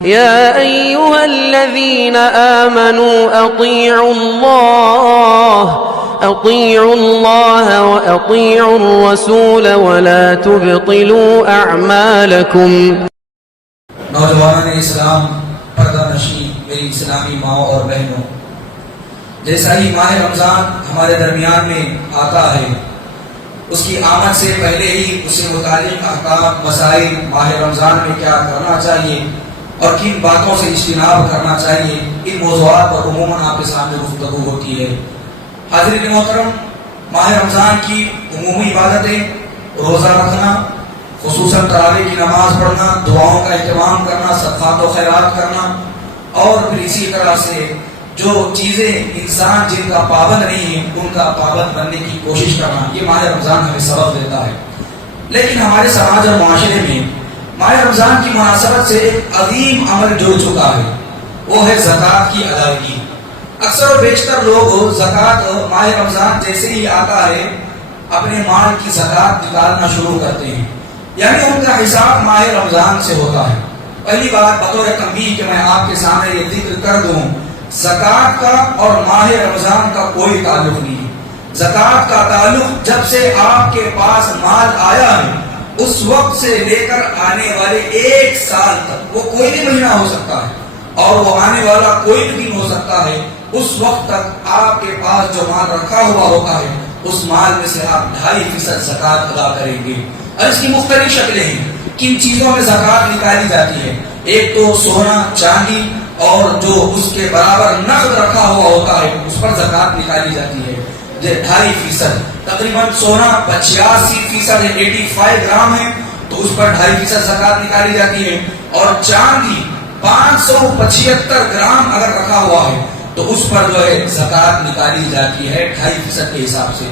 يا أيها الذين آمنوا أطيعوا الله وأطيعوا الرسول ولا تبطلوا أعمالكم. نوجوانان اسلام، پردہ نشین میری اسلامی ماں اور بہنوں، جیسا ہی ماہ رمضان ہمارے درمیان میں آتا ہے، اس کی آمد سے پہلے ہی اس سے متعلق احکام، مسائل، ماہ رمضان میں کیا کرنا چاہیے اور کن باتوں سے اجتناب کرنا چاہیے، ان موضوعات پر عموماً آپ کے سامنے گفتگو ہوتی ہے. حاضرین محترم، ماہ رمضان کی عمومی عبادتیں، روزہ رکھنا، خصوصاً تراویح کی نماز پڑھنا، دعاؤں کا اہتمام کرنا، صدقات و خیرات کرنا، اور پھر اسی طرح سے جو چیزیں انسان جن کا پابند نہیں ہے ان کا پابند بننے کی کوشش کرنا، یہ ماہ رمضان ہمیں سبق دیتا ہے. لیکن ہمارے سماج اور معاشرے میں ماہ رمضان کی مناسبت سے ایک عظیم عمل جڑ چکا ہے، وہ ہے زکوٰۃ کی ادائیگی. اکثر و بیشتر لوگ زکوٰۃ ماہ رمضان جیسے ہی آتا ہے اپنے مال کی زکوٰۃ نکالنا شروع کرتے ہیں، یعنی ان کا حساب ماہ رمضان سے ہوتا ہے. پہلی بات بطور تنبیہ کہ میں آپ کے سامنے یہ ذکر کر دوں، زکوٰۃ کا اور ماہ رمضان کا کوئی تعلق نہیں ہے. زکوٰۃ کا تعلق جب سے آپ کے پاس مال آیا ہے اس وقت سے لے کر آنے والے ایک سال تک، وہ کوئی بھی مہینہ ہو سکتا ہے اور وہ آنے والا کوئی بھی دن ہو سکتا ہے، اس وقت تک آپ کے پاس جو مال رکھا ہوا ہوتا ہے اس مال میں سے آپ 2.5% زکوٰۃ ادا کریں گے. اور اس کی مختلف شکلیں ہیں. کن چیزوں میں زکوٰۃ نکالی جاتی ہے؟ ایک تو سونا، چاندی اور جو اس کے برابر نقد رکھا ہوا ہوتا ہے اس پر زکوٰۃ نکالی جاتی ہے. 2.5%، تقریباً سونا 85% ہے، 85 گرام ہے تو اس پر 2.5% زکوٰۃ نکالی جاتی ہے. اور چاندی 575 گرام اگر رکھا ہوا ہے تو اس پر جو ہے زکوٰۃ نکالی جاتی ہے 2.5% کے حساب سے.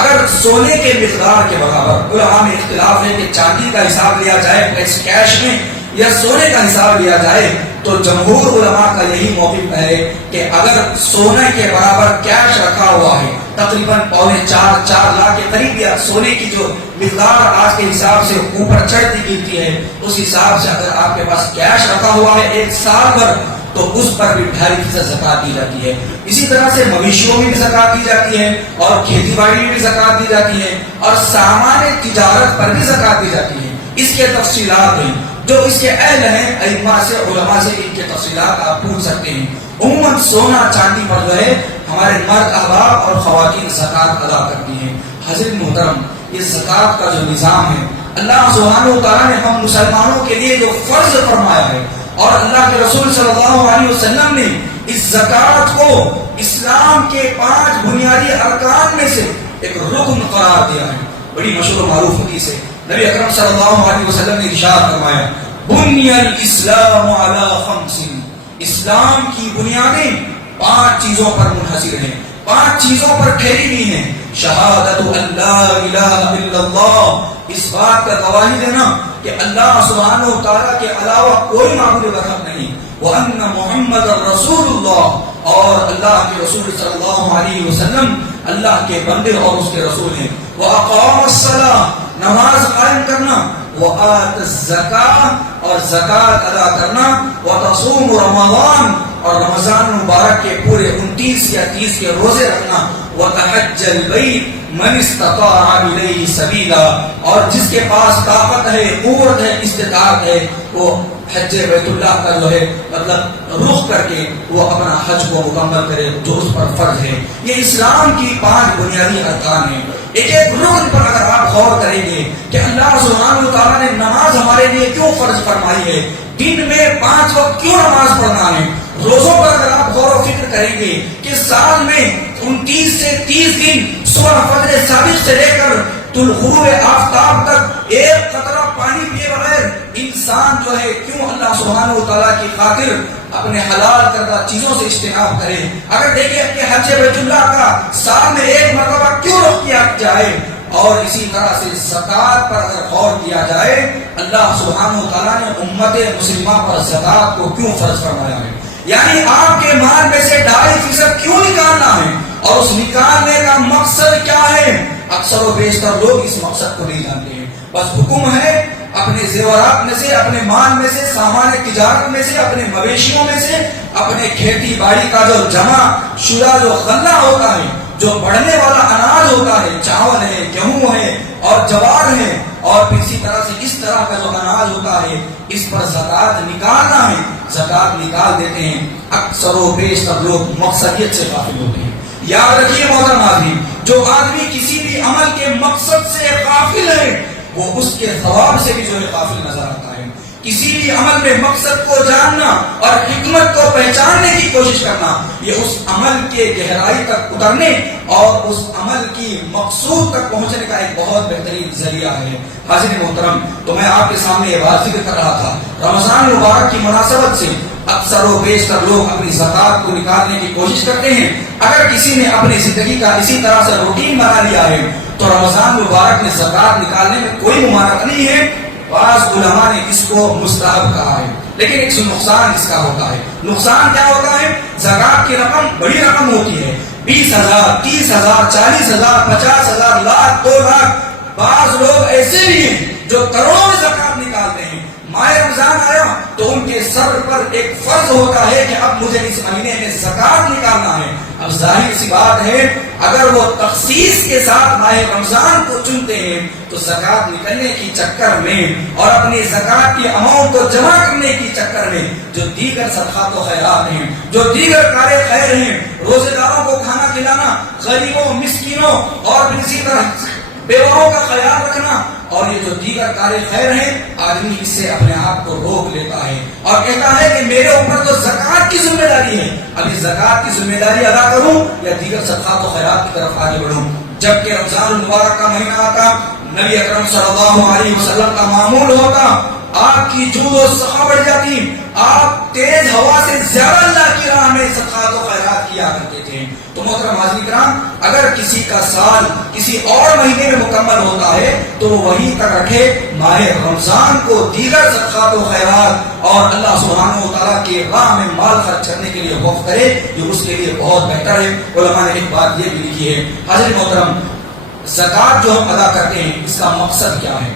اگر سونے کے مقدار کے برابر، علماء میں اختلاف ہے کہ چاندی کا حساب لیا جائے کیش میں یا سونے کا حساب لیا جائے، تو جمہور علماء کا یہی موقف ہے کہ اگر سونے کے برابر کیش رکھا ہوا ہے تقریباً 4.25 لاکھ کے قریب، یا سونے کی جو مقدار آج کے حساب سے اوپر چڑھتی گرتی ہے اس حساب سے اگر آپ کے پاس کیش رکھا ہوا ہے ایک سال بھر تو اس پر بھی 2.5% زکوٰۃ دی جاتی ہے. اسی طرح سے مویشیوں میں بھی زکوٰۃ دی جاتی ہے اور کھیتی باڑی میں بھی زکوٰۃ دی جاتی ہے اور سامان تجارت پر بھی زکوٰۃ دی جاتی ہے. اس کے تفصیلات ہیں، جو اس کے اہل ہیں ائمہ سے، علماء سے ان کے تفصیلات آپ پوچھ سکتے ہیں. عموماً سونا چاندی پر جو ہے ہمارے مرد احباب اور خواتین زکوٰۃ ادا کرتی ہیں. حضرت محترم، یہ زکوٰۃ کا جو نظام ہے اللہ سبحانہ و تعالیٰ نے ہم مسلمانوں کے لیے جو فرض فرمایا ہے، اور اللہ کے رسول صلی اللہ علیہ وسلم نے اس زکوٰۃ کو اسلام کے 5 بنیادی ارکان میں سے ایک رکن قرار دیا ہے. بڑی مشہور و معروف حدیث ہے، نبی اکرم صلی اللہ علیہ وسلم نے ارشاد فرمایا، بنی الاسلام علی 5، اسلام کی بنیادیں 5 چیزوں پر منحصر ہیں، 5 چیزوں پر ٹھہری ہوئی ہیں. شہادت ان لا الہ الا اللہ، اس بات کا گواہی دینا کہ اللہ سبحانہ و تعالیٰ کے علاوہ کوئی معبود برحق نہیں، وَأَنَّ مُحَمَّدَ رَسُولُ اللَّهِ، اور اللہ کے رسول صلی اللہ علیہ وسلم اللہ کے بندے اور اس کے رسول ہیں. وَأَقَامَ الصَّلَاةَ، نماز قائم کرنا، وَآتَ الزَّكَاةَ، اور زکوٰۃ ادا کرنا، وَتَصُومُ رمضان، اور رمضان مبارک کے پورے 29 یا 30 کے روزے رکھنا، وَتَحَجَّ الْبَيْتَ مَنِ اسْتَطَاعَ إِلَيْهِ سَبِيلًا، اور جس کے پاس طاقت ہے، قوت ہے، استطاعت ہے، وہ حج بیت اللہ کا جو ہے مطلب رخ کر کے وہ اپنا حج کو مکمل کرے جو اس پر فرض ہے. یہ اسلام کی 5 بنیادی ارکان ہیں. ایک ایک رکن پر اگر آپ غور کریں گے کہ اللہ سبحانہ و تعالیٰ نے نماز ہمارے لیے کیوں فرض فرمائی ہے، دن میں 5 وقت کیوں نماز پڑھنا ہے، روزوں پر اگر آپ غور و فکر کریں گے کہ سال میں 29 سے 30 دن صبح فجر صادق سے لے کر طلوع آفتاب تک ایک قطرہ پانی پیے بغیر انسان جو ہے کیوں اللہ سبحانہ و تعالیٰ کی خاطر اپنے حلال کردہ چیزوں سے اجتناب کرے. اگر دیکھیں کہ حج بیت اللہ کا سال میں ایک مرتبہ کیوں رخ کیا جائے، اور اسی طرح سے زکوٰۃ پر اگر غور کیا جائے اللہ سبحانہ و تعالیٰ نے امت مسلمہ پر زکوٰۃ کو کیوں فرض فرمایا ہے، یعنی آپ کے مال میں سے 2.5% کیوں نکالنا ہے اور اس نکالنے کا مقصد کیا ہے. اکثر و بیشتر لوگ اس مقصد کو نہیں جانتے ہیں. بس حکم ہے اپنے زیورات میں سے، اپنے مال میں سے، سامان تجارت میں سے، اپنے مویشیوں میں سے، اپنے کھیتی باڑی کا جو جمع شدہ جو غلہ ہوتا ہے، جو بڑھنے والا اناج ہوتا ہے، چاول ہے، گیہوں ہے اور جوار ہے، اور پھر اسی طرح سے اس طرح کا جو اناج ہوتا ہے، اس پر زکات نکالنا ہے، زکات نکال دیتے ہیں۔ اکثر و بیشتر لوگ مقصدیت سے غافل ہوتے ہیں۔ یاد رکھیے محترم آدمی، جو آدمی کسی بھی عمل کے مقصد سے غافل ہے، وہ اس کے ثواب سے بھی جو ہے غافل نظر آتا ہے۔ کسی بھی عمل میں مقصد کو جاننا اور حکمت کو پہچاننے کی کوشش کرنا، یہ اس عمل کے گہرائی تک اترنے اور اس عمل کی مقصود تک پہنچنے کا ایک بہت بہترین ذریعہ ہے۔ حاضرین محترم، تو میں آپ کے سامنے یہ بات ذکر کر رہا تھا، رمضان مبارک کی مناسبت سے اکثر و بیشتر لوگ اپنی زکات کو نکالنے کی کوشش کرتے ہیں۔ اگر کسی نے اپنی زندگی کا اسی طرح سے روٹین بنا لیا ہے تو رمضان مبارک میں زکات نکالنے میں کوئی ممانعت نہیں ہے۔ بعض علماء نے اس کو مستحب کہا ہے، لیکن ایک نقصان اس کا ہوتا ہے۔ نقصان کیا ہوتا ہے؟ زکات کی رقم بڑی رقم ہوتی ہے، 20,000 30,000 40,000 50,000 لاکھ 2 لاکھ۔ بعض لوگ ایسے بھی ہیں جو کروڑوں میں زکات نکالتے ہیں۔ ماہ رمضان آیا تو ان کے سر پر ایک فرض ہوتا ہے کہ اب مجھے اس مہینے میں زکات نکالنا ہے۔ اب ظاہر سی بات ہے، اگر وہ تخصیص کے ساتھ ماہ رمضان کو چنتے ہیں تو زکات نکلنے کی چکر میں اور اپنی زکات کی اماؤنٹ کو جمع کرنے کی چکر میں جو دیگر صدقات و خیرات ہیں، جو دیگر کار خیر ہیں، روزے داروں کو کھانا کھلانا، غریبوں مسکینوں اور اسی طرح بیواؤں کا خیال رکھنا، اور یہ جو دیگر کار خیر ہیں، آدمی اس سے اپنے آپ کو روک لیتا ہے اور کہتا ہے کہ میرے اوپر تو زکات کی ذمہ داری ہے، اب اس زکات کی ذمہ داری ادا کروں یا دیگر صدقات و خیرات کی طرف آگے بڑھوں۔ جبکہ رمضان المبارک کا مہینہ آتا، نبی اکرم صلی اللہ علیہ وسلم کا معمول ہوتا، آپ کی جود و سخا بڑھ جاتی، آپ تیز ہوا سے زیادہ اللہ کی راہ میں صدقات و خیرات کیا کرتے تھے۔ تو محترم حاضرین کرام، اگر کسی کا سال کسی اور مہینے میں مکمل ہوتا ہے تو وہ وہیں تک رکھے، ماہ رمضان کو دیگر صدقات و خیرات اور اللہ سبحانہ و تعالیٰ کی راہ میں مال خرچ کرنے کے لیے وقف کرے، یہ اس کے لیے بہت بہتر ہے۔ علماء نے ایک بات یہ بھی لکھی ہے، حاضرین محترم، زکات جو ہم ادا کرتے ہیں اس کا مقصد کیا ہے؟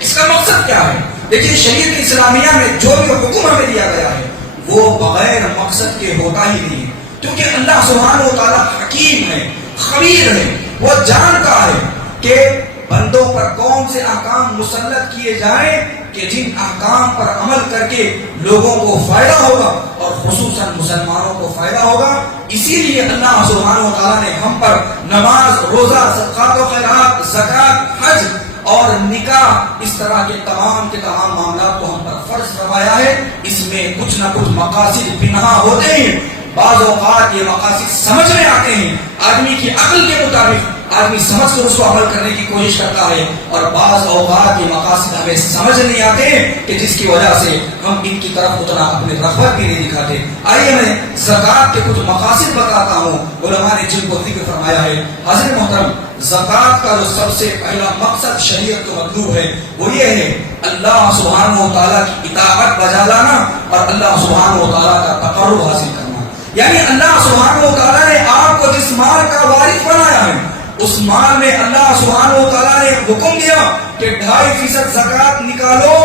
اس کا مقصد کیا ہے؟ دیکھیے، شریعت اسلامیہ میں جو بھی حکم ہمیں دیا گیا ہے وہ بغیر مقصد کے ہوتا ہی نہیں ہے، کیونکہ اللہ سبحانہ و تعالیٰ حکیم ہے، خبیر ہے، وہ جانتا ہے کہ بندوں پر کون سے احکام مسلط کیے جائیں کہ جن احکام پر عمل کر کے لوگوں کو فائدہ ہوگا اور خصوصاً مسلمانوں کو فائدہ ہوگا۔ اسی لیے اللہ سبحانہ و تعالیٰ نے ہم پر نماز، روزہ، صدقات و خیرات، زکات، حج اور نکاح، اس طرح کے تمام معاملات کو ہم پر فرض فرمایا ہے۔ اس میں کچھ نہ کچھ مقاصد پنہاں ہوتے ہیں، بعض اوقات یہ مقاصد سمجھ میں آتے ہیں، آدمی کی عقل کے مطابق آدمی سمجھ کر اس کو عمل کرنے کی کوشش کرتا ہے، اور بعض اوقات یہ مقاصد ہمیں سمجھ نہیں آتے کہ جس کی وجہ سے ہم ان کی طرف اتنا اپنی رغبت بھی نہیں دکھاتے۔ آئیے میں زکات کے کچھ مقاصد بتاتا ہوں، علماء نے جن کو ذکر فرمایا ہے۔ حاضر محترم، زکات کا جو سب سے پہلا مقصد شریعت کو مطلوب ہے وہ یہ ہے اللہ سبحانہ و تعالیٰ کی اطاعت بجا لانا اور اللہ سبحانہ و تعالیٰ کا تقرب حاصل کرنا۔ یعنی اللہ سبحانہ و تعالیٰ نے آپ کو جس مال کا وارث بنایا ہے، اس مال میں اللہ سبحانہ و تعالیٰ نے حکم دیا کہ 2.5% زکات نکالو،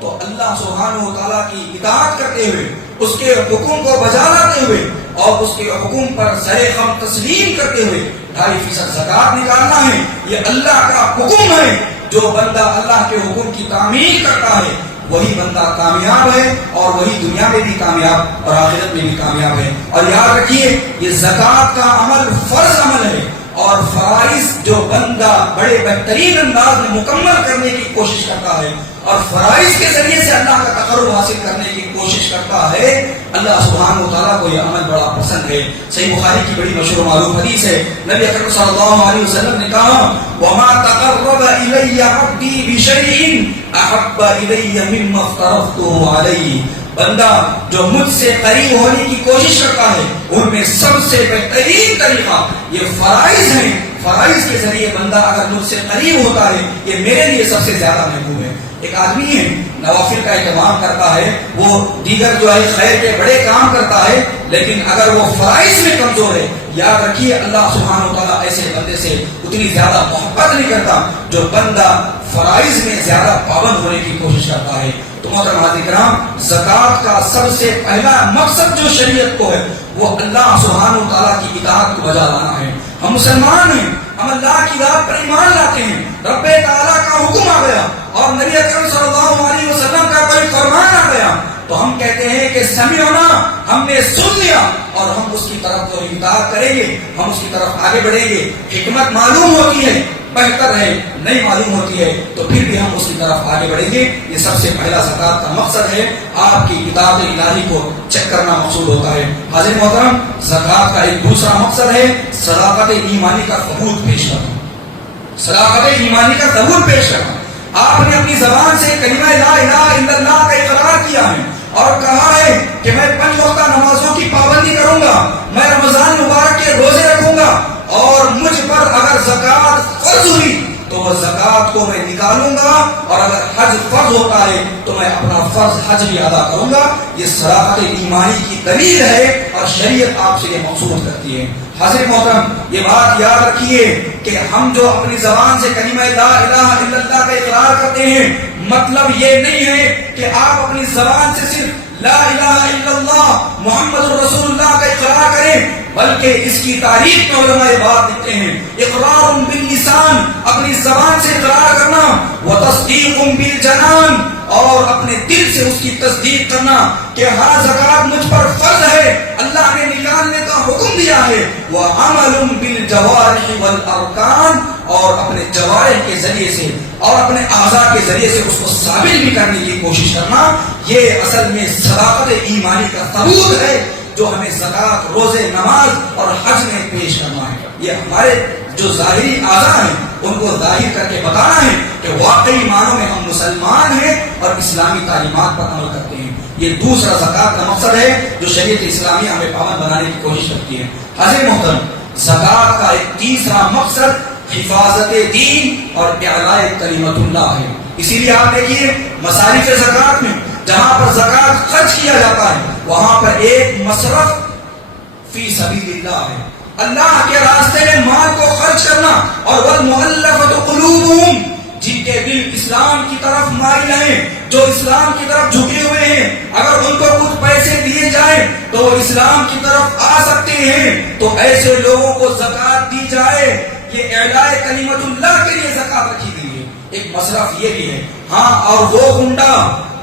تو اللہ سبحانہ و تعالیٰ کی اطاعت کرتے ہوئے، اس کے حکم کو بجا لاتے ہوئے اور اس کے حکم پر سر خم تسلیم کرتے ہوئے 2.5% زکات نکالنا ہے۔ یہ اللہ کا حکم ہے۔ جو بندہ اللہ کے حکم کی تعمیل کرتا ہے وہی بندہ کامیاب ہے، اور وہی دنیا میں بھی کامیاب اور آخرت میں بھی کامیاب ہے۔ اور یاد رکھیے، یہ زکات کا عمل فرض عمل ہے، اور فرائض جو بندہ بڑے بہترین انداز میں مکمل کرنے کی کوشش کرتا ہے اور فرائض کے ذریعے سے اللہ کا تقرب حاصل کرنے کی کوشش کرتا ہے، اللہ سبحانہ و تعالیٰ کو یہ عمل بڑا پسند ہے۔ صحیح بخاری کی بڑی مشہور معروف حدیث ہے، نبی اکرم صلی اللہ علیہ وسلم نے کہا، وَمَا تَقَرَّبَ إِلَيَّ عَبْدِي بِشَيْءٍ أَحَبَّ إِلَيَّ مِمَّا افْتَرَضْتُهُ عَلَيْهِ۔ بندہ جو مجھ سے قریب ہونے کی کوشش کرتا ہے، ان میں سب سے بہترین طریقہ یہ فرائض ہیں۔ فرائض کے ذریعے بندہ اگر مجھ سے قریب ہوتا ہے، یہ میرے لیے سب سے زیادہ محبوب ہے۔ ایک آدمی ہے، نوافل کا اہتمام کرتا ہے، وہ دیگر جو ہے خیر کے بڑے کام کرتا ہے، لیکن اگر وہ فرائض میں کمزور ہے، یاد رکھیے اللہ سبحانہ و تعالیٰ ایسے بندے سے اتنی زیادہ محبت نہیں کرتا جو بندہ فرائض میں زیادہ پابند ہونے کی کوشش کرتا ہے۔ تو محترم حاضرین کرام، زکوٰۃ کا سب سے پہلا مقصد جو شریعت کو ہے وہ اللہ سبحانہ و تعالیٰ کی اطاعت کو بجا لانا ہے۔ ہم مسلمان ہیں، ہم اللہ کی ذات پر ایمان لاتے ہیں، رب تعالیٰ کا حکم آ گیا اور نبی اکرم صلی اللہ علیہ وسلم کا کوئی فرمان آ گیا تو ہم کہتے ہیں کہ سمعنا، ہم نے سن لیا اور ہم اس کی طرف تو اطاعت کریں گے، ہم اس کی طرف آگے بڑھیں گے۔ حکمت معلوم ہوتی ہے بہتر ہے، نہیں معلوم ہوتی ہے تو پھر بھی ہم اس کی طرف آگے بڑھیں گے۔ یہ سب سے پہلا زکوٰۃ کا مقصد ہے، آپ کی اطاعت الہی کو چیک کرنا مقصود ہوتا ہے۔ حاضر محترم، زکوٰۃ کا ایک دوسرا مقصد ہے صداقت ایمانی کا ثبوت پیش کرنا۔ صداقت ایمانی کا ثبوت پیش کرنا، آپ نے اپنی زبان سے کلمہ لا الہ الا اللہ کا اقرار کیا ہے اور کہا ہے کہ میں 5 وقتہ نمازوں کی پابندی کروں گا، میں رمضان مبارک کے روزے رکھوں گا اور مجھ پر اگر زکوٰۃ فرض ہوئی تو وہ زکوٰۃ کو میں نکالوں گا اور اگر حج فرض ہوتا ہے تو میں اپنا فرض حج بھی ادا کروں گا۔ یہ صداقت ایمانی کی دلیل ہے اور شریعت آپ سے یہ مقصود کرتی ہے۔ حاضر محترم، یہ بات یاد رکھیے کہ ہم جو اپنی زبان سے کلمہ لا الہ الا اللہ کا اقرار کرتے ہیں، مطلب یہ نہیں ہے کہ آپ اپنی زبان سے صرف لا الہ الا اللہ محمد رسول اللہ کا اقرار کریں، بلکہ اس کی تاریخ میں علماء بات لکھتے ہیں اقرار باللسان، اپنی زبان سے اقرار کرنا، وتصدیق بالجنان، اور اپنے دل سے اس کی تصدیق کرنا کہ ہاں زکوٰۃ مجھ پر فرض ہے، اللہ نے نکالنے کا حکم دیا ہے، وعمل بالجوارح والارکان، اور اپنے جوارح کے ذریعے سے اور اپنے اعضاء کے ذریعے سے اس کو ثابت بھی کرنے کی کوشش کرنا۔ یہ اصل میں صداقت ایمانی کا ثبوت ہے جو ہمیں زکوٰۃ، روزے، نماز اور حج میں پیش کرنا ہے۔ یہ ہمارے جو ظاہری اعضاء ہیں ان کو ظاہر کر کے بتانا ہے کہ واقعی معنوں میں ہم مسلمان ہیں اور اسلامی تعلیمات پر عمل کرتے ہیں۔ یہ دوسرا زکوٰۃ کا مقصد ہے جو شریعت اسلامیہ ہمیں پابند بنانے کی کوشش کرتی ہے۔ حاضر محترم، زکوٰۃ کا ایک تیسرا مقصد حفاظت دین اور اعلاء کلمت اللہ ہے۔ اسی لیے آپ دیکھیے مصارف زکوٰۃ میں جہاں پر زکوٰۃ خرچ کیا جاتا ہے وہاں پر ایک مصرف فی سبیل اللہ ہے، اللہ کے راستے میں مال کو خرچ کرنا، اور والمؤلفۃ قلوبہم، جن کے دل اسلام کی طرف مائل ہیں، جو اسلام کی طرف جھکے ہوئے ہیں، اگر ان کو کچھ پیسے دیے جائیں تو وہ اسلام کی طرف آ سکتے ہیں، تو ایسے لوگوں کو زکوٰۃ دی جائے۔ یہ اعلاء کلمت اللہ کے لیے زکوٰۃ رکھی گئی ہے۔ ایک مصرف یہ بھی ہے، ہاں، اور وہ گنڈا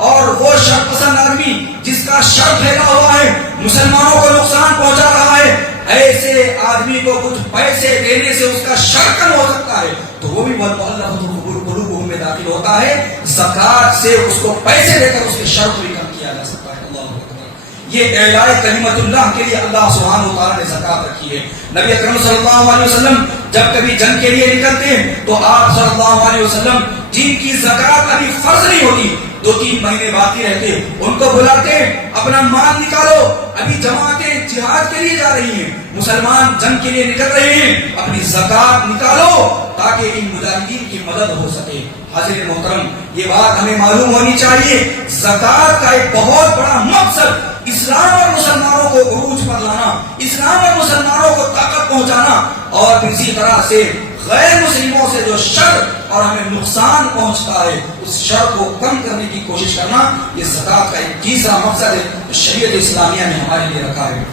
اور وہ شر پسند آدمی جس کا شر پھیلا ہوا ہے، مسلمانوں کو نقصان پہنچا رہا ہے، ایسے آدمی کو کچھ پیسے دینے سے اس کا شر کم ہو سکتا ہے تو وہ بھی والمؤلفۃ قلوبہم میں داخل ہوتا ہے۔ زکوٰۃ سے اس کو پیسے دے کر اس کے شر کو بھی کم کیا جا سکتا ہے۔ اللہ اکبر۔ یہ اعلاء کلمت اللہ کے لیے اللہ سبحانہ و تعالیٰ نے زکوٰۃ رکھی ہے۔ نبی اکرم صلی اللہ علیہ وسلم جب کبھی جنگ کے لیے نکلتے ہیں تو آپ صلی اللہ علیہ وسلم جن کی زکوٰۃ ابھی فرض نہیں ہوتی، 2-3 مہینے باقی رہتے، ان کو بلاتے، اپنا مال نکالو، ابھی جماعتیں جہاد کے لیے جا رہی ہیں، مسلمان جنگ کے لیے نکل رہے ہیں، اپنی زکوٰۃ نکالو تاکہ ان مجاہدین کی مدد ہو سکے۔ حاضر محترم، یہ بات ہمیں معلوم ہونی چاہیے، زکوٰۃ کا ایک بہت بڑا مقصد اسلام اور مسلمانوں کو عروج پر لانا، اسلام اور مسلمانوں کو طاقت پہنچانا، اور اسی طرح سے غیر مسلموں سے جو شر اور ہمیں نقصان پہنچتا ہے اس شر کو کم کرنے کی کوشش کرنا، یہ زکوٰۃ کا ایک تیسرا مقصد ہے شریعت اسلامیہ نے ہمارے لیے رکھا ہے۔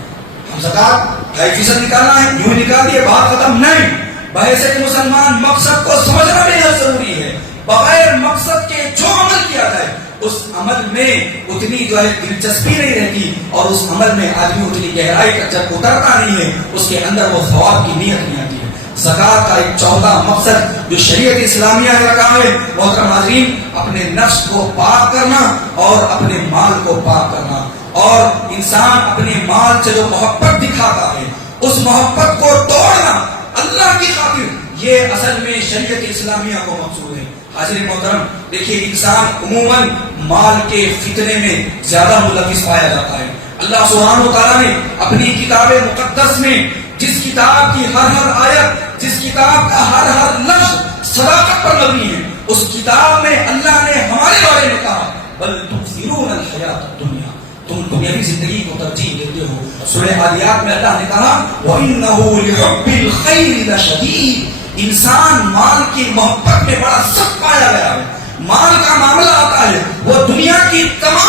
ہم زکوٰۃ 2.5% نکالنا ہے، یوں نکال دیے بات ختم نہیں، بحیثیت مسلمان مقصد کو سمجھنا بھی بہت ضروری ہے۔ بغیر مقصد کے جو عمل کیا جائے اس عمل میں اتنی جو ہے دلچسپی نہیں رہتی، اور اس عمل میں آدمی اتنی گہرائی کا جب اترتا نہیں ہے اس کے اندر وہ ثواب کی نیت نہیں آتی ہے۔ زکوٰۃ کا ایک چوتھا مقصد جو شریعت اسلامیہ نے رکھا ہے محترم حاضرین، اپنے نفس کو پاک کرنا اور اپنے مال کو پاک کرنا، اور انسان اپنے مال سے جو محبت دکھاتا ہے اس محبت کو توڑنا اللہ کی خاطر، یہ اصل میں شریعت اسلامیہ کو مقصود ہے۔ حاضر محترم، دیکھیے انسان عموماً مال کے فتنے میں زیادہ ملوث پایا جاتا ہے۔ اللہ سبحانہ و تعالیٰ نے اپنی کتاب مقدس میں جس کتاب کی ہر آیت، جس کتاب کا ہر لفظ صداقت پر مبنی ہے، اس کتاب میں اللہ نے ہمارے بارے میں کہا بل تؤثرون الحیات الدنیا، تم دنیاوی زندگی کو ترجیح دیتے ہو. سورہ عادیات میں اللہ نے کہا وَإِنَّهُ لِحُبِّ الْخَيْرِ لَشَدِيدٌ. انسان مال کی محبت میں بڑا سخت پایا گیا ہے. مال کا معاملہ آتا ہے وہ دنیا کی تمام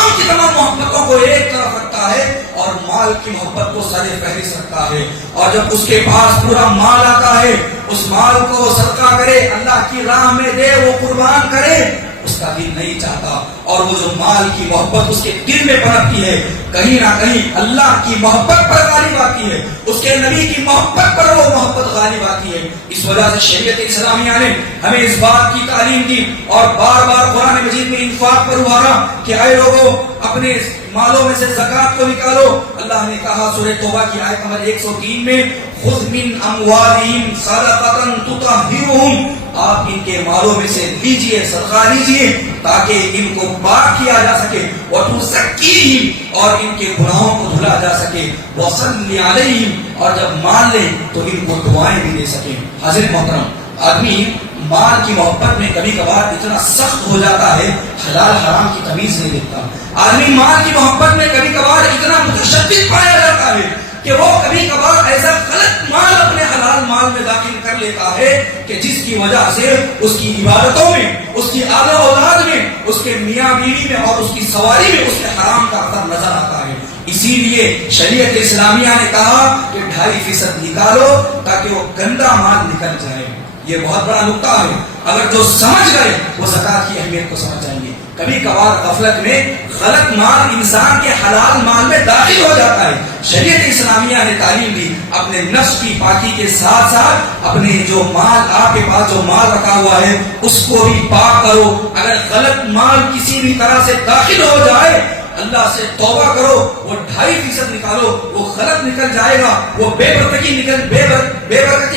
محبتوں کو ایک طرف رکھتا ہے اور مال کی محبت کو سر فہرست رکھتا ہے. اور جب اس کے پاس پورا مال آتا ہے اس مال کو وہ صدقہ کرے, اللہ کی راہ میں دے, وہ قربان کرے, اس کا دل نہیں چاہتا. اور وہ جو مال کی محبت اس کے دل میں پنپتی ہے کہیں نہ کہیں اللہ کی محبت پر غالب آتی ہے, اس کے نبی کی محبت پر وہ محبت غالب آتی ہے. اس وجہ سے شریعت اسلامیہ نے ہمیں اس بات کی تعلیم دی اور بار بار قرآن مجید میں انفاق پر ابھارا کہ اے لوگوں اپنے مالوں میں سے زکات کو نکالو. اللہ نے کہا سورہ توبہ کی آیت نمبر 103 میں خذ من اموالہم صدقۃ تطہرھم, آپ ان کے مالوں میں سے لیجئے, صدقہ لیجئے تاکہ ان کو پاک کیا جا سکے, وتزکیہم, اور ان کے گناہوں کو دھلا جا سکے, وصلی علیہم, اور جب مان لے تو ان کو دعائیں بھی دے سکے. حاضر محترم, آدمی مال کی محبت میں کبھی کبھار اتنا سخت ہو جاتا ہے حلال حرام کی تمیز نہیں دیتا. آدمی مال کی محبت میں کبھی کبھار اتنا متشدد پایا جاتا ہے کہ وہ کبھی کبھار ایسا غلط مال اپنے حلال مال میں داخل کر لیتا ہے کہ جس کی وجہ سے اس کی عبادتوں میں, اس کی آل و اولاد میں, اس کے میاں بیوی میں اور اس کی سواری میں اس کے حرام کا اثر نظر آتا ہے. اسی لیے شریعت اسلامیہ نے کہا کہ 2.5% نکالو تاکہ وہ گندا مال نکل جائے. یہ بہت بڑا نقطہ ہے. اگر جو سمجھ گئے وہ زکات کی اہمیت کو سمجھ جائیں گے. کبھی کبھار غفلت میں غلط مال انسان کے حلال مال میں داخل ہو جاتا ہے. شریعت اسلامیہ نے تعلیم دی اپنے نفس کی پاکی کے ساتھ ساتھ اپنے جو مال, آپ کے پاس جو مال رکھا ہوا ہے اس کو بھی پاک کرو. اگر غلط مال کسی بھی طرح سے داخل ہو جائے اللہ سے توبہ کرو, وہ 2.5% نکالو, وہ غلط نکل جائے گا, وہ بے برکتی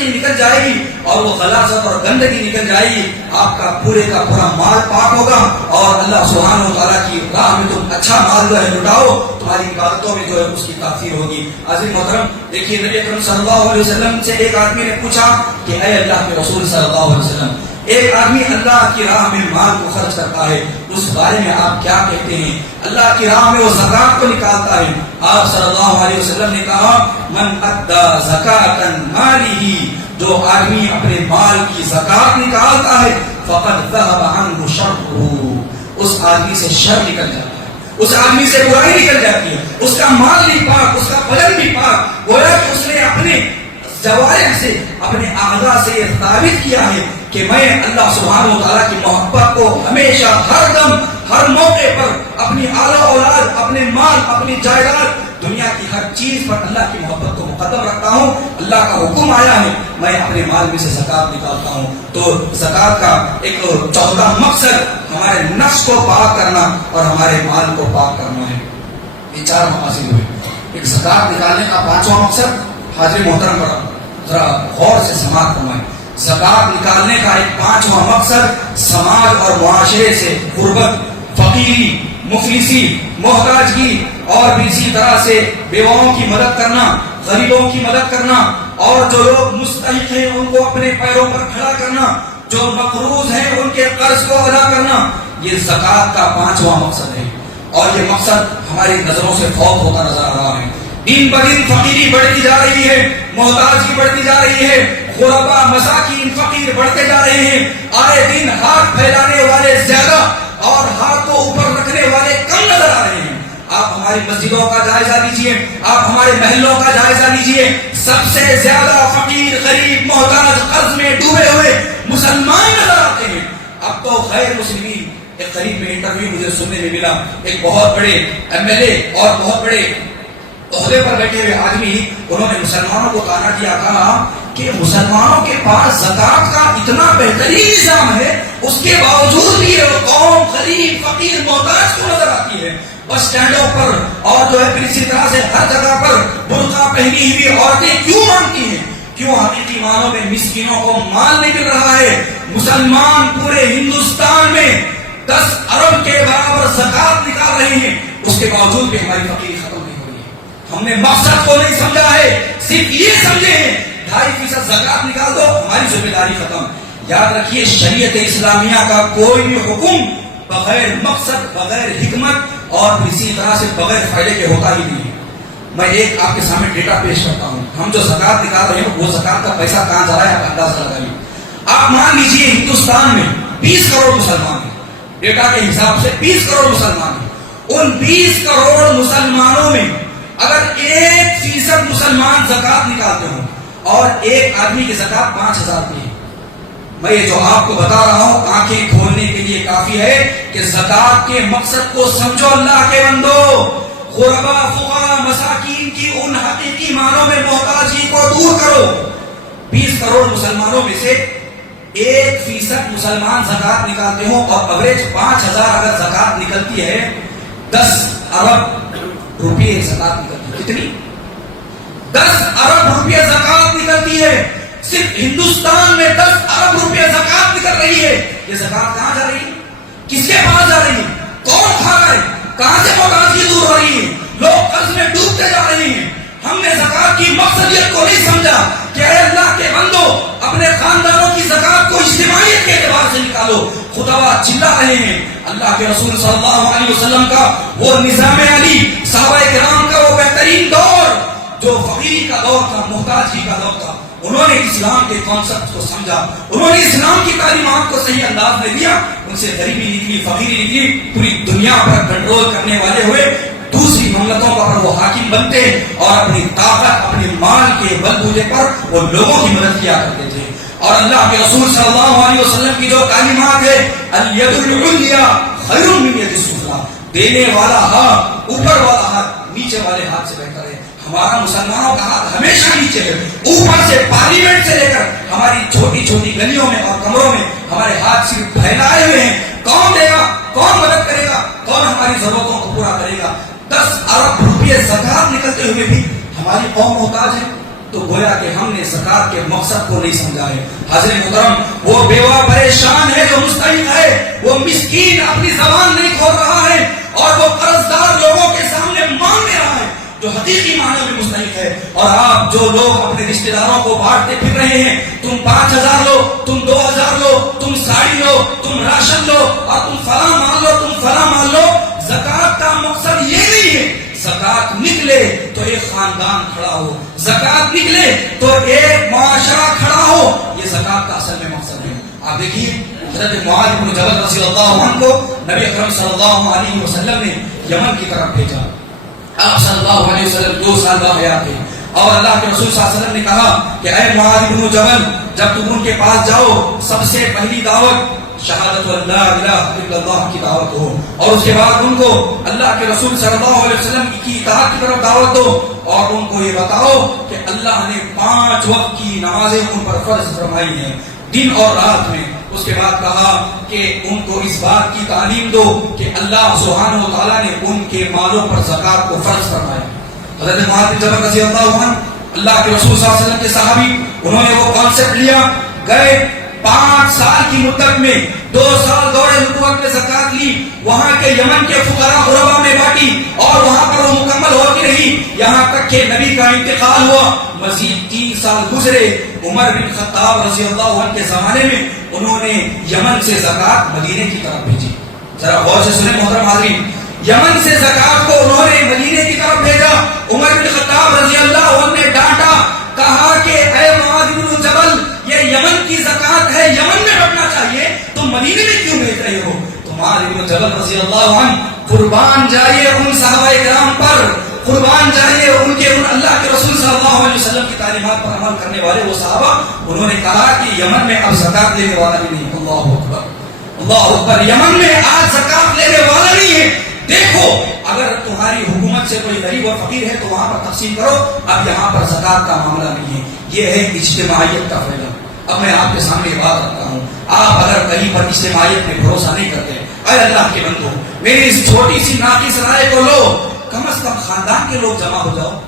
نکل جائے گی اور وہ غلاظت اور گندگی نکل جائے گی. آپ کا پورے کا پورا مال پاک ہوگا اور اللہ سبحانہ و تعالیٰ کی راہ میں تم اچھا مال جو ہے لٹاؤ, تمہاری عبادتوں میں جو ہے اس کی تاثیر ہوگی. عزیز محترم, دیکھیے نبی اکرم صلی اللہ علیہ وسلم سے ایک آدمی نے پوچھا کہ اے اللہ کے رسول صلی اللہ علیہ وسلم, ایک آدمی اللہ کی راہ میں مال کو خرچ کرتا ہے, اس بارے میں آپ کیا کہتے ہیں؟ اللہ کی راہ میں وہ زکات کو نکالتا ہے. آپ صلی اللہ علیہ وسلم نے کہا من ادى زکاۃ مالہ, جو آدمی اپنے مال کی زکات نکالتا ہے فقد ذهب عنه شرہ, اس آدمی سے شر نکل جاتا ہے, اس آدمی سے برائی نکل جاتی ہے, اس کا مال بھی پاک, اس کا بدن بھی پاک. گویا کہ اس نے اپنے جوارح سے, اپنے اعضاء سے یہ ثابت کیا ہے کہ میں اللہ سبحانہ و تعالیٰ کی محبت کو ہمیشہ, ہر دم, ہر موقع پر اپنی اعلیٰ اولاد, اپنے مال, اپنی جائیداد, دنیا کی ہر چیز پر اللہ کی محبت کو مقدم رکھتا ہوں. اللہ کا حکم آیا ہے میں اپنے مال میں سے زکات نکالتا ہوں. تو زکات کا ایک چوتھا مقصد ہمارے نفس کو پاک کرنا اور ہمارے مال کو پاک کرنا ہے. یہ 4 مقاصد ہوئے. ایک زکات نکالنے کا 5واں مقصد, حاضر محترم ذرا غور سے سماعت فرمائیں. زکات نکالنے کا ایک 5واں مقصد سماج اور معاشرے سے غربت, فقیری, مفلسی, محتاجگی اور بھی اسی طرح سے بیواؤں کی مدد کرنا, غریبوں کی مدد کرنا, اور جو لوگ مستحق ہیں ان کو اپنے پیروں پر کھڑا کرنا, جو مقروض ہیں ان کے قرض کو ادا کرنا, یہ زکات کا 5واں مقصد ہے. اور یہ مقصد ہماری نظروں سے فوت ہوتا نظر آ رہا ہے. دن بدن فقیری بڑھتی جا رہی ہے, محتاجگی بڑھتی جا رہی ہے, غربا مساکین فقیر بڑھتے جا رہے ہیں. آئے دن ہاتھ پھیلانے والے زیادہ اور ہاتھ کو اوپر رکھنے والے کم نظر آ رہے ہیں. آپ ہماری مسجدوں کا جائزہ لیجئے, آپ ہمارے محلوں کا جائزہ لیجئے, سب سے زیادہ فقیر, غریب, محتاج, قرض میں ڈوبے ہوئے مسلمان نظر آتے ہیں. اب تو غیر مسلمین, ایک قریب میں انٹرویو مجھے سننے میں ملا, ایک بہت بڑے MLA اور بہت بڑے عہدے پر بیٹھے ہوئے آدمی, انہوں نے مسلمانوں کو تانا دیا, کہا کہ مسلمانوں کے پاس زکات کا اتنا بہترین نظام ہے, اس کے باوجود بھی یہ قوم غریب, فقیر, محتاج کو نظر آتی ہے. بس اسٹینڈوں پر اور جو ہے پھر اسی طرح سے ہر جگہ پر برقع پہنی ہوئی عورتیں کیوں مانگتی ہیں؟ کیوں حقیقی معنوں میں مسکینوں کو مال نہیں مل رہا ہے؟ مسلمان پورے ہندوستان میں 10 ارب کے برابر زکات نکال رہے ہیں, اس کے باوجود بھی ہماری فقیری ختم نہیں ہو رہی ہے. ہم نے مقصد کو نہیں سمجھا ہے, صرف یہ سمجھے ہیں 2.5% زکات نکال دو, ہماری ذمہ داری ختم. یاد رکھیے شریعت اسلامیہ کا کوئی بھی حکم بغیر مقصد, بغیر حکمت, اور اسی طرح سے بغیر فائدے کے ہوتا ہی نہیں ہے۔ میں ایک آپ کے سامنے ڈیٹا پیش کرتا ہوں، ہم جو زکات نکال رہے ہیں وہ زکات کا پیسہ کہاں جا رہا ہے آپ اندازہ لگائیے۔ آپ مان لیجیے ہندوستان میں 20 کروڑ مسلمان ہیں، ڈیٹا کے حساب سے 20 کروڑ مسلمان ہیں۔ ان 20 کروڑ مسلمانوں میں اگر 1% مسلمان زکات نکالتے ہوں اور ایک آدمی کی زکات 5000 کی ہے، میں یہ جو آپ کو بتا رہا ہوں آنکھیں کھولنے کے لیے کافی ہے کہ زکات کے مقصد کو سمجھو۔ اللہ کے بندو، غربا فقراء مساکین کی ان حقیقی معنوں میں محتاجی کو دور کرو۔ 20 کروڑ مسلمانوں میں سے 1% مسلمان زکات نکالتے ہوں اور اوریج 5000 اگر زکات نکلتی ہے، 10 ارب روپے زکات نکلتی ہے۔ کتنی؟ 10 ارب روپے زکات نکلتی ہے۔ صرف ہندوستان میں 10 ارب روپے زکات نکل رہی ہے۔ یہ زکات کہاں جا رہی ہے؟ کس کے پاس جا رہی ہے؟ کون کھا رہا ہے؟ کہاں سے محتاجی دور ہو رہی ہے؟ لوگ قرض میں ڈوبتے جا رہے ہیں۔ ہم نے زکات کی مقصدیت کو نہیں سمجھا کہ اے اللہ کے بندو، اپنے خاندانوں کی زکات کو اجتماعیت کے اعتبار سے نکالو۔ خدا چلا رہے ہیں۔ اللہ کے رسول صلی اللہ علیہ وسلم کا وہ نظام علی، صحابہ کرام کا وہ بہترین دور جو فقیری کا دور تھا، محتاجی کا دور تھا، انہوں نے اسلام کے کانسیپٹ کو سمجھا، انہوں نے اسلام کی تعلیمات کو صحیح انداز میں دیا، ان سے غریبی نکلی، فقیری نکلی، پوری دنیا پر کنٹرول کرنے والے ہوئے، دوسری مملکتوں پر وہ حاکم بنتے اور اپنی طاقت، اپنے مال کے بل بوتے پر وہ لوگوں کی مدد کیا کرتے تھے۔ اور اللہ کے رسول صلی اللہ علیہ وسلم کی جو تعلیمات ہے، الید العلیٰ خیر من ید السفلیٰ، دینے والا ہاتھ اوپر والا ہاتھ نیچے والے ہاتھ سے بہتر ہے۔ ہمارا مسلمانوں کا ہاتھ ہمیشہ نیچے ہے، اوپر سے پارلیمنٹ سے لے کر ہماری چھوٹی چھوٹی گلیوں میں اور کمروں میں ہمارے ہاتھ صرف پھیلائے ہوئے ہیں۔ کون دے گا؟ کون مدد کرے گا؟ کون ہماری ضرورتوں کو پورا کرے گا؟ 10 ارب روپے زکات نکلتے ہوئے بھی ہماری قوم محتاج ہے، تو گویا کہ ہم نے زکات کے مقصد کو نہیں سمجھا ہے۔ حضرت محترم، وہ بیوہ پریشان ہے جو مستحق ہے، وہ مسکین اپنی زبان نہیں کھول رہا ہے اور وہ قرضدار لوگوں کے سامنے مانگ رہا ہے جو حقیقی معنی میں مستحق ہے۔ اور آپ جو لوگ اپنے رشتہ داروں کو بانٹتے پھر رہے ہیں، تم 5000 لو، تم 2000 لو، تم ساڑی لو، تم راشن لو اور تم فلاں مان لو، تم فلاں مان لو، زکات کا مقصد یہ نہیں ہے۔ زکات نکلے تو ایک خاندان کھڑا ہو، زکات نکلے تو ایک معاشرہ کھڑا ہو، یہ زکات کا اصل میں مقصد ہے۔ آپ دیکھیے حضرت معاذ بن جبل رضی اللہ عنہ کو نبی اکرم صلی اللہ علیہ وسلم نے یمن کی طرف بھیجا۔ آپ صلی اللہ علیہ وسلم 2 سال باحیات تھے اور اللہ کے رسول صلی اللہ علیہ وسلم نے کہا کہ اے معاذ بن جبل، جب تم ان کے پاس جاؤ سب سے پہلی دعوت شہادت اللہ الہ الا اللہ کی دعوت ہو، اور اس کے بعد ان کو اللہ کے رسول صلی اللہ علیہ وسلم کی اطاعت کی طرف دعوت دو، اور ان کو یہ بتاؤ کہ اللہ نے 5 وقت کی نمازیں ان پر فرض فرمائی ہیں دن اور رات میں۔ اس کے بعد کہا کہ ان کو اس بات کی تعلیم دو کہ اللہ سبحانہ و تعالیٰ نے ان کے مالوں پر زکات کو فرض فرمایا۔ حضرت معاذ بن جبل رضی اللہ عنہ اللہ کے رسول صلی اللہ علیہ وسلم کے صحابی، انہوں نے وہ کانسیپٹ لیا، گئے 5 سال کی مدت میں 2 سال دورے حکومت میں زکات لی، وہاں کے یمن کے فقراء غربا میں بانٹی اور وہاں پر وہ مکمل ہوتی رہی یہاں تک کہ نبی کا انتقال ہوا۔ مزید 3 سال گزرے، عمر بن خطاب رضی اللہ عنہ کے زمانے میں انہوں نے یمن سے زکات مدینے کی طرف بھیجی۔ ذرا غور سے سنیں محترم حاضرین، یمن سے زکات کو انہوں نے مدینے کی طرف بھیجا۔ عمر بن خطاب رضی اللہ عنہ نے ڈانٹا، کہا کہ اے معاذ بن جبل، یہ یمن کی زکات ہے، یمن میں بٹنا چاہیے، تم مدینے میں کیوں بھیج رہے ہو؟ تو معاذ بن جبل رضی اللہ عنہ، قربان جائیے ان صحابہ کرام پر، قربان جائیے ان کے ان اللہ کے رسول صلی اللہ علیہ وسلم کی تعلیمات پر عمل کرنے والے وہ صحابہ، انہوں نے کہا کہ یمن میں اب زکات لینے والا بھی نہیں۔ اللہ اکبر، اللہ اکبر، یمن میں آج زکات لینے والا نہیں ہے۔ دیکھو، اگر تمہاری حکومت سے کوئی غریب اور فقیر ہے تو وہاں پر تقسیم کرو، اب یہاں پر زکات کا معاملہ نہیں ہے۔ یہ ہے اجتماعیت کا فائدہ۔ اب میں آپ کے سامنے بات رکھتا ہوں، آپ اگر کہیں پر اجتماعیت میں بھروسہ نہیں کرتے، اے اللہ کے بندو، میری اس چھوٹی سی ناقص رائے کو لو، کم از کم خاندان کے لوگ جمع ہو جاؤ،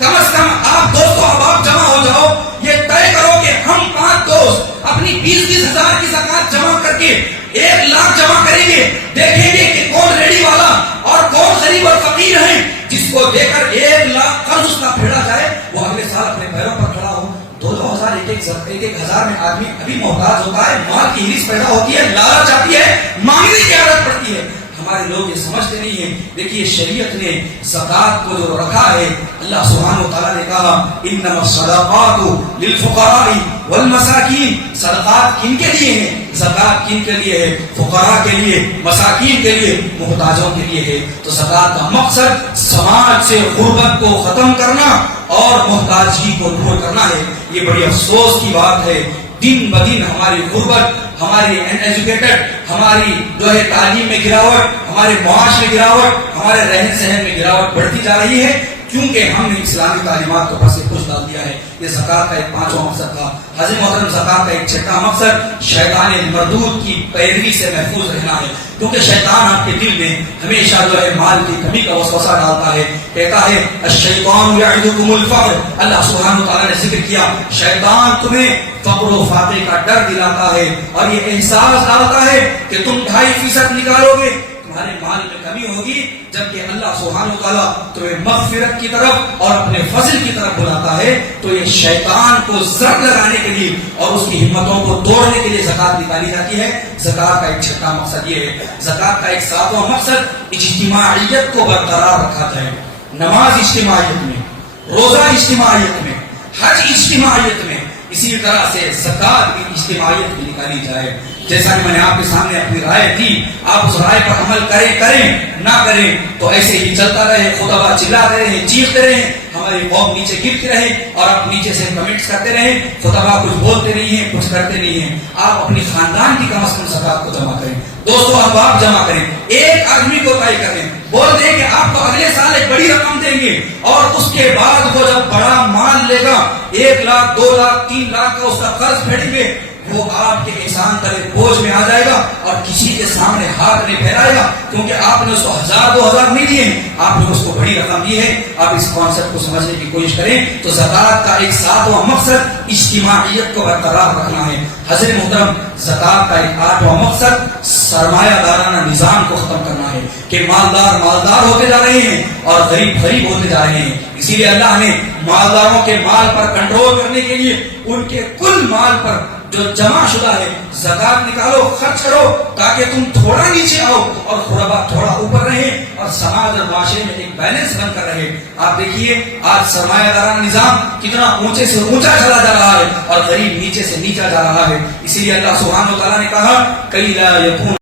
کم از کم آپ دوست و احباب جمع ہو جاؤ، یہ طے کرو کہ ہم 5 دوست اپنی 20-20 ہزار کی زکات جمع کر کے 1 لاکھ جمع کریں گے، دیکھیں گے کہ کون ریڈی والا اور کون غریب اور فقیر ہے، جس کو دے کر 1 لاکھ قرض اس کا پھیڑا جائے، وہ اگلے سال اپنے پیروں پر کھڑا ہو۔ 2-2 ہزار، 1-1 ہزار میں آدمی ابھی محتاج ہوتا ہے، مال کی ہرس پیدا ہوتی ہے، لالچ آتی ہے، مانگنے کی عادت پڑتی ہے۔ ہمارے لوگ یہ سمجھتے نہیں ہیں. دیکھیے شریعت نے زکات کو جو رکھا ہے، اللہ سبحانہ و تعالیٰ نے کہا انما الصدقات للفقراء والمساکین. صدقات کن کے لیے ہیں؟ زکات کن کے لیے ہے؟ فقراء کے لیے، مساکین کے لیے، محتاجوں کے لیے ہے. تو زکات کا مقصد سماج سے غربت کو ختم کرنا اور محتاجی کو دور کرنا ہے. یہ بڑی افسوس کی بات ہے، دن بدن ہماری غربت، ہماری ان ایجوکیٹڈ، ہماری جو ہے تعلیم میں گراوٹ، ہمارے معاش میں گراوٹ، ہمارے رہن سہن میں گراوٹ بڑھتی جا رہی ہے، کیونکہ ہم نے اسلامی تعلیمات کو پس پش ڈال دیا ہے. یہ زکات کا ایک پانچواں مقصد تھا. حضرت محترم زکات کا ایک چھٹا مقصد شیطان مردود کی پیروی سے محفوظ رہنا ہے، کیونکہ شیطان آپ کے دل میں ہمیشہ جو ہے مال کی کمی کا وسوسہ ڈالتا ہے. کہتا ہے الشیطان یعدکم الفقر. اللہ سبحانہ وتعالی نے ذکر کیا شیطان تمہیں فقر و فاقے کا ڈر دلاتا ہے اور یہ احساس ڈالتا ہے کہ تم 2.5% نکالو گے، تمہارے مال میں کمی ہوگی، جبکہ اللہ سبحانہ وتعالی تمہیں مغفرت کی طرف اور اپنے فضل کی طرف بلاتا ہے. تو یہ شیطان کو ضرب لگانے کے لیے اور اس کی ہمتوں کو توڑنے کے لیے زکات نکالی جاتی ہے. زکات کا ایک چھٹا مقصد یہ ہے. زکات کا ایک ساتواں مقصد اجتماعیت کو برقرار رکھا جائے. نماز اجتماعیت میں، روزہ اجتماعیت میں، حج اجتماعیت میں، اسی طرح سے زکات کی اجتماعیت بھی نکالی جائے. جیسا کہ میں نے آپ کے سامنے اپنی رائے دی، آپ اس رائے پر عمل کریں نہ کریں تو ایسے ہی چلتا رہے، خطبہ چلاتے رہے، چیختے رہے، ہماری قوم نیچے گرتی رہے اور آپ نیچے سے کمنٹس کرتے رہے، خطبہ کچھ بولتے نہیں ہیں، کچھ کرتے نہیں ہیں. آپ اپنی خاندان کی کم از کم زکات کو جمع کریں، دوستو احباب جمع کریں، ایک آدمی کو طے کریں، بول دیں کہ آپ کو اگلے سال ایک بڑی رقم دیں گے اور اس کے بعد وہ جب بڑا مال لے گا 1 لاکھ 2 لاکھ 3 لاکھ کا اس کا قرض پھیڑیں گے، وہ آپ کے احسان تلے بوجھ میں آ جائے گا اور کسی کے سامنے ہاتھ نہیں پھیلائے گا، کیونکہ آپ نے اس کو 1000 2000 نہیں دیے، آپ نے اس کو بڑی رقم دی ہے. آپ اس کانسیپٹ کو سمجھنے کی کوشش کریں. تو زکات کا ایک ساتواں مقصد اجتماعیت کو برقرار رکھنا ہے. حضرت محترم زکات کا ایک 8واں مقصد سرمایہ دارانہ نظام کو ختم کرنا ہے کہ مالدار ہوتے جا رہے ہیں اور غریب ہوتے جا رہے ہیں. اسی لیے اللہ نے مالداروں کے مال پر کنٹرول کرنے کے لیے ان کے کل مال پر جو جمع شدہ ہے زکات نکالو، خرچ کرو، تاکہ تم تھوڑا نیچے آؤ اور غربا تھوڑا اوپر رہے اور سماج اور معاشرے میں ایک بیلنس بن کر رہے. آپ دیکھیے آج سرمایہ دارانہ نظام کتنا اونچے سے اونچا چلا جا رہا ہے اور غریب نیچے سے نیچا جا رہا ہے. اسی لیے اللہ سبحانہ و تعالیٰ نے کہا کئی لا یکون